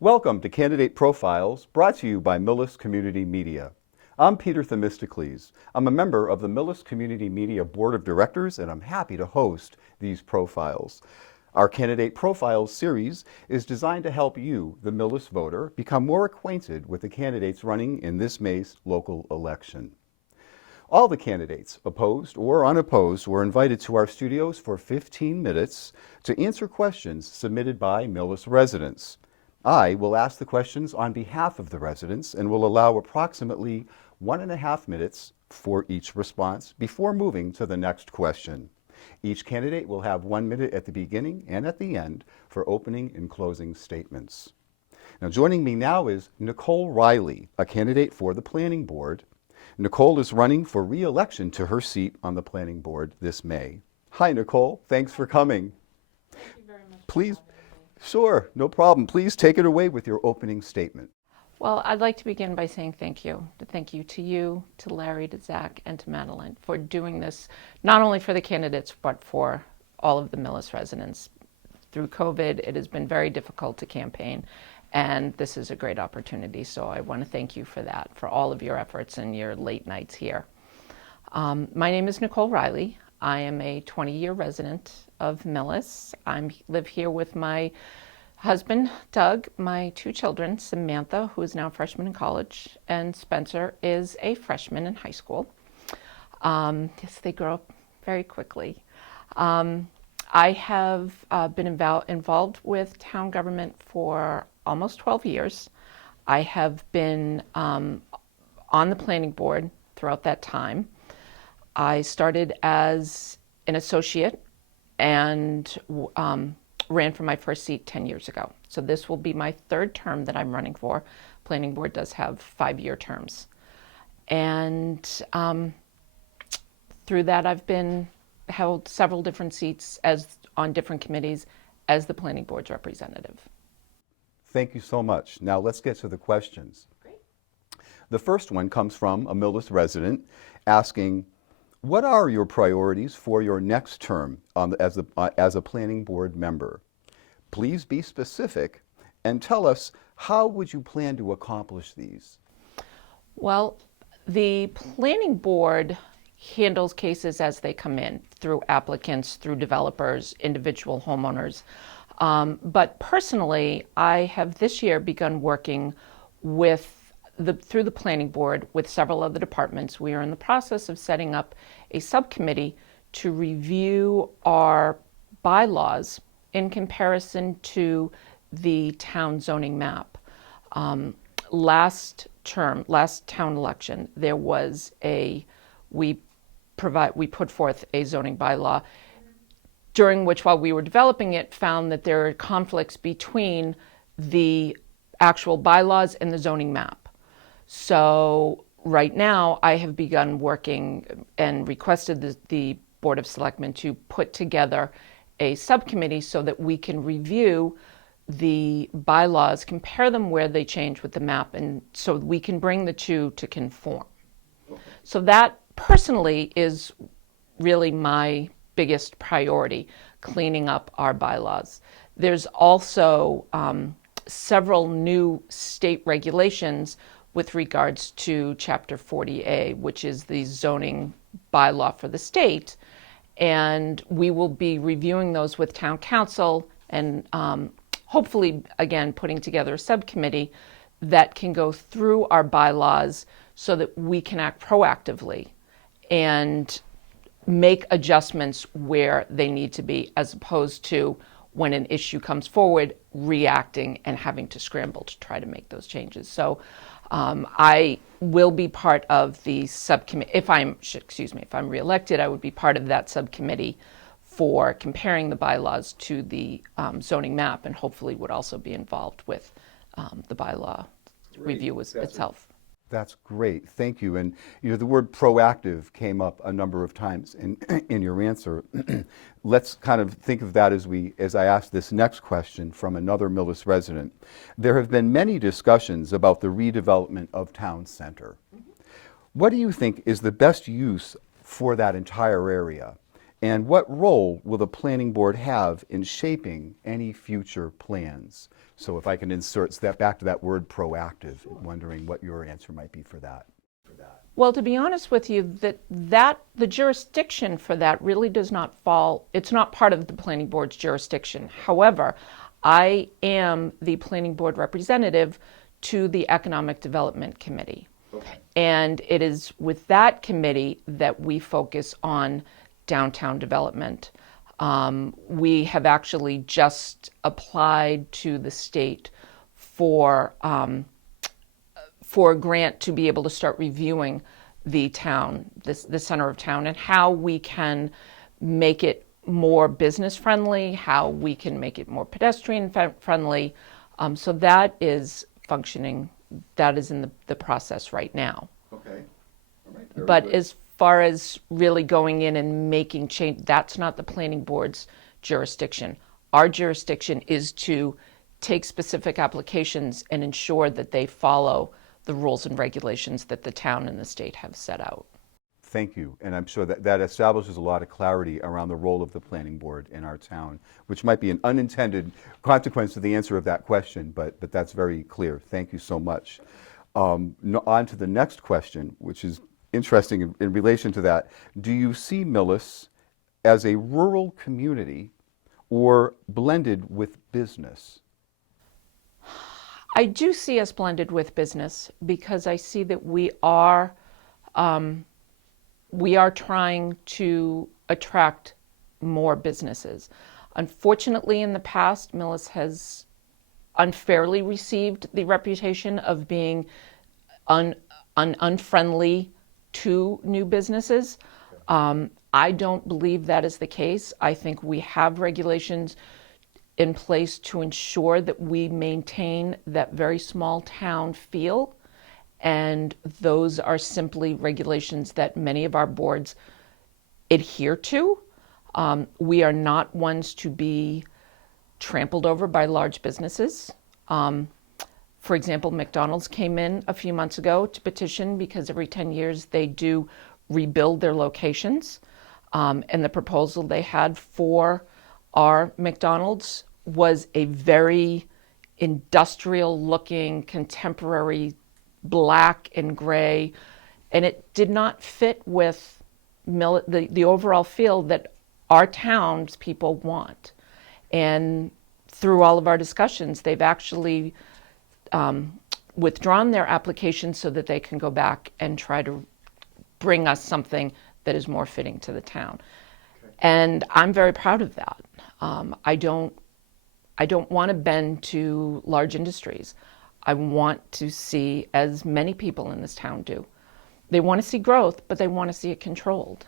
Welcome to Candidate Profiles, brought to you by Millis Community Media. I'm Peter Themistocles. I'm a member of the Millis Community Media Board of Directors, and I'm happy to host these profiles. Our Candidate Profiles series is designed to help you, the Millis voter, become more acquainted with the candidates running in this May's local election. All the candidates, opposed or unopposed, were invited to our studios for 15 minutes to answer questions submitted by Millis residents. I will ask the questions on behalf of the residents and will allow approximately 1.5 minutes for each response before moving to the next question. Each candidate will have 1 minute at the beginning and at the end for opening and closing statements. Now, joining me now is Nicole Riley, a candidate for the Planning Board. Nicole is running for re-election to her seat on the Planning Board this May. Hi, Nicole. Thanks for coming. Thank you very much. Please. Sure, no problem. Please take it away with your opening statement. Well, I'd like to begin by saying thank you. Thank you to you, to Larry, to Zach, and to Madeline for doing this, not only for the candidates, but for all of the Millis residents. Through COVID, it has been very difficult to campaign, and this is a great opportunity. So I want to thank you for that, for all of your efforts and your late nights here. My name is Nicole Riley. I am a 20-year resident of Millis. I live here with my husband, Doug, my 2 children, Samantha, who is now a freshman in college, and Spencer is a freshman in high school. Yes, they grow up very quickly. I have been involved with town government for almost 12 years. I have been on the planning board throughout that time. I started as an associate and ran for my first seat 10 years ago. So this will be my 3rd term that I'm running for. Planning board does have 5-year terms. And through that, I've held several different seats on different committees as the planning board's representative. Thank you so much. Now let's get to the questions. Great. The first one comes from a Millis resident asking, what are your priorities for your next term as a planning board member? Please be specific and tell us, how would you plan to accomplish these? Well, the planning board handles cases as they come in, through applicants, through developers, individual homeowners. But personally, I have this year begun working through the planning board with several other departments. We are in the process of setting up a subcommittee to review our bylaws in comparison to the town zoning map. Last town election, there was we put forth a zoning bylaw during which, while we were developing it, found that there are conflicts between the actual bylaws and the zoning map. So right now, I have begun working and requested the Board of Selectmen to put together a subcommittee so that we can review the bylaws, compare them where they change with the map, and so we can bring the two to conform. Okay. So that personally is really my biggest priority, cleaning up our bylaws. There's also several new state regulations with regards to Chapter 40A, which is the zoning bylaw for the state. And we will be reviewing those with town council and hopefully, again, putting together a subcommittee that can go through our bylaws so that we can act proactively and make adjustments where they need to be, as opposed to when an issue comes forward, reacting and having to scramble to try to make those changes. So I will be part of the subcommittee. If I'm reelected, I would be part of that subcommittee for comparing the bylaws to the zoning map, and hopefully would also be involved with the bylaw review itself. That's great. Thank you. And the word proactive came up a number of times in your answer. Let's kind of think of that as I ask this next question from another Millis resident. There have been many discussions about the redevelopment of town center. Mm-hmm. What do you think is the best use for that entire area? And what role will the planning board have in shaping any future plans? So if I can insert that back to that word proactive, wondering what your answer might be for that. Well, to be honest with you, that the jurisdiction for that really does not fall, it's not part of the planning board's jurisdiction. However, I am the planning board representative to the Economic Development Committee. Okay. And it is with that committee that we focus on downtown development. We have actually just applied to the state for a grant to be able to start reviewing the town, the center of town, and how we can make it more business friendly, how we can make it more pedestrian friendly. So that is functioning, that is in the process right now. Okay. All right. Very But good. as far as really going in and making change, that's not the planning board's jurisdiction. Our jurisdiction is to take specific applications and ensure that they follow the rules and regulations that the town and the state have set out. Thank you. And I'm sure that establishes a lot of clarity around the role of the planning board in our town, which might be an unintended consequence to the answer of that question, but that's very clear. Thank you so much. On to the next question, which is interesting in relation to that. Do you see Millis as a rural community or blended with business? I do see us blended with business because I see that we are trying to attract more businesses. Unfortunately, in the past, Millis has unfairly received the reputation of being unfriendly to new businesses. I don't believe that is the case. I think we have regulations in place to ensure that we maintain that very small town feel, and those are simply regulations that many of our boards adhere to. We are not ones to be trampled over by large businesses. For example, McDonald's came in a few months ago to petition because every 10 years they do rebuild their locations. And the proposal they had for our McDonald's was a very industrial looking, contemporary, black and gray, and it did not fit with the overall feel that our townspeople want. And through all of our discussions, they've actually withdrawn their application so that they can go back and try to bring us something that is more fitting to the town. Okay. And I'm very proud of that. I don't want to bend to large industries. I want to see, as many people in this town do, they want to see growth, but they want to see it controlled.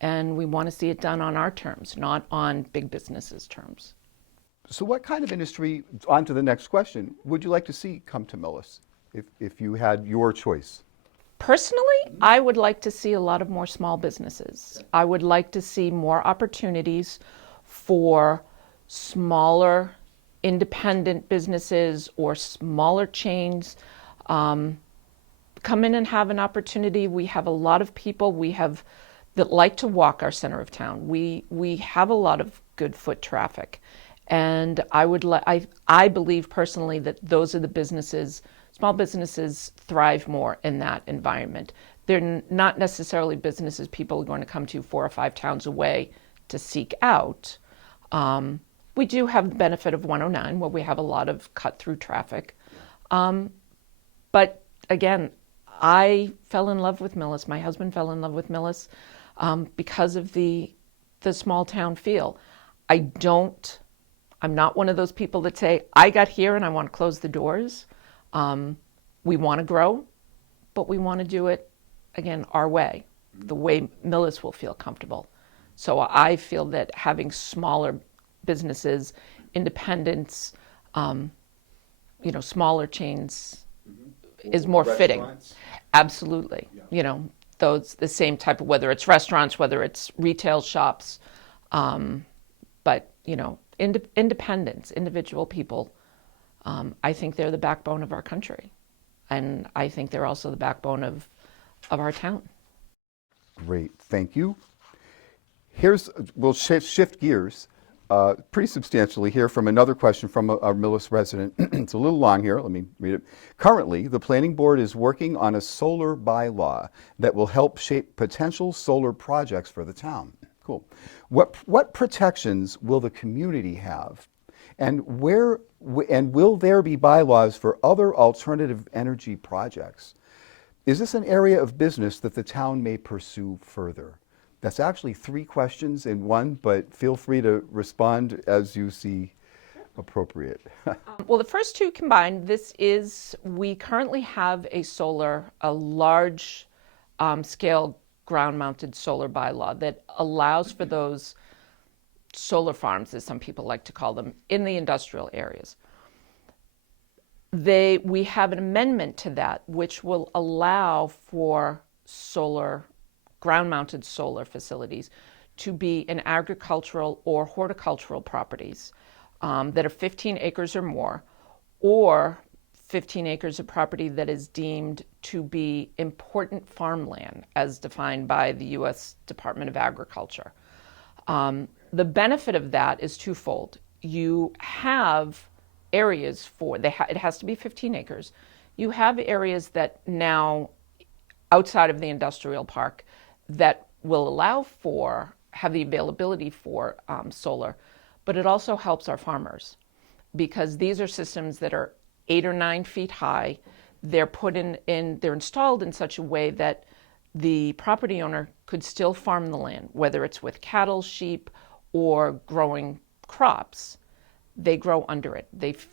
And we want to see it done on our terms, not on big businesses' terms. So what kind of industry, on to the next question, would you like to see come to Millis if you had your choice? Personally, I would like to see a lot of more small businesses. Okay. I would like to see more opportunities for smaller independent businesses or smaller chains come in and have an opportunity. We have a lot of people that like to walk our center of town. We have a lot of good foot traffic, and I believe personally that those are the businesses. Small businesses thrive more in that environment. They're not necessarily businesses people are going to come to 4 or 5 towns away to seek out. We do have the benefit of 109 where we have a lot of cut-through traffic. But again, I fell in love with Millis. My husband fell in love with Millis because of the small town feel. I'm not one of those people that say, I got here and I want to close the doors. We want to grow, but we want to do it, again, our way, the way Millis will feel comfortable. So I feel that having smaller businesses, independents, smaller chains is more fitting. Absolutely. Yeah. Those the same type of, whether it's restaurants, whether it's retail shops, but independents, individual people. I think they're the backbone of our country, and I think they're also the backbone of our town. Great, thank you. We'll shift gears pretty substantially here from another question from our Millis resident. It's a little long here. Let me read it. Currently, the planning board is working on a solar bylaw that will help shape potential solar projects for the town. Cool. What protections will the community have? And will there be bylaws for other alternative energy projects? Is this an area of business that the town may pursue further? That's actually 3 questions in one, but feel free to respond as you see appropriate. Well, the first 2 combined, we currently have a large scale ground mounted solar bylaw that allows for those solar farms, as some people like to call them, in the industrial areas. We have an amendment to that which will allow for ground-mounted solar facilities to be in agricultural or horticultural properties that are 15 acres or more, or 15 acres of property that is deemed to be important farmland as defined by the U.S. Department of Agriculture. The benefit of that is twofold. You have areas it has to be 15 acres. You have areas that now, outside of the industrial park, that will have the availability for solar, but it also helps our farmers because these are systems that are 8 or 9 feet high. They're they're installed in such a way that the property owner could still farm the land, whether it's with cattle, sheep, or growing crops. They grow under it.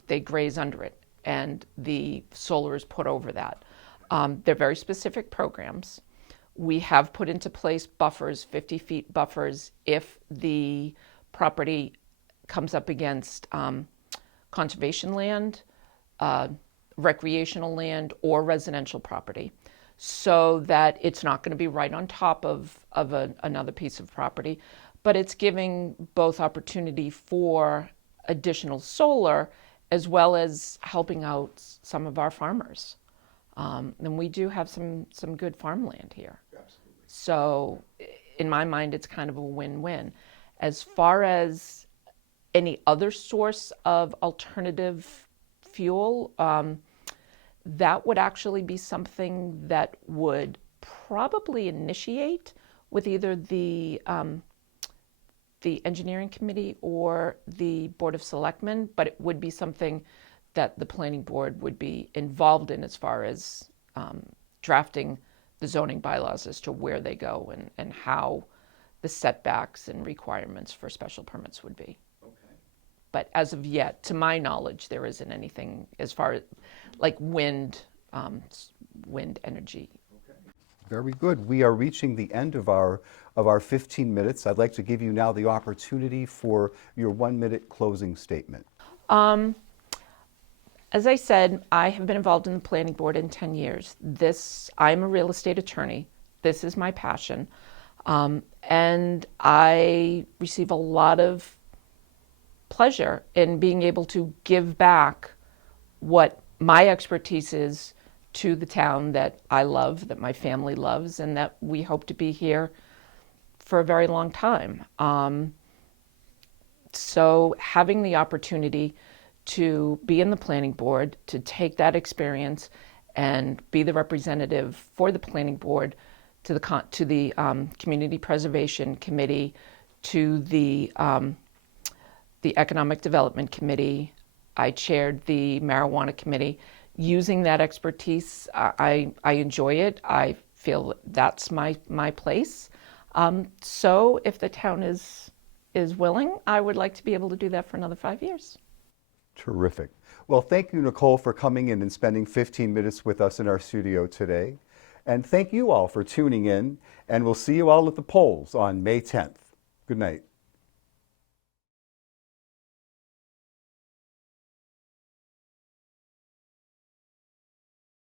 They graze under it, and the solar is put over that. They're very specific programs. We have put into place buffers, 50 feet buffers, if the property comes up against conservation land, recreational land, or residential property, so that it's not going to be right on top of another piece of property, but it's giving both opportunity for additional solar as well as helping out some of our farmers. And we do have some good farmland here. Absolutely. So in my mind, it's kind of a win-win. As far as any other source of alternative fuel, that would actually be something that would probably initiate with either the engineering committee or the Board of Selectmen, but it would be something that the planning board would be involved in as far as drafting the zoning bylaws as to where they go and how the setbacks and requirements for special permits would be. Okay. But as of yet, to my knowledge, there isn't anything as far as like wind energy. Okay. Very good. We are reaching the end of our 15 minutes. I'd like to give you now the opportunity for your 1-minute closing statement. As I said, I have been involved in the planning board in 10 years. I'm a real estate attorney. This is my passion. And I receive a lot of pleasure in being able to give back what my expertise is to the town that I love, that my family loves, and that we hope to be here for a very long time. So having the opportunity to be in the planning board, to take that experience and be the representative for the planning board to the Community Preservation Committee, to the Economic Development Committee. I chaired the Marijuana Committee. Using that expertise, I enjoy it. I feel that's my place. So if the town is willing, I would like to be able to do that for another 5 years. Terrific. Well, thank you, Nicole, for coming in and spending 15 minutes with us in our studio today. And thank you all for tuning in, and we'll see you all at the polls on May 10th. Good night.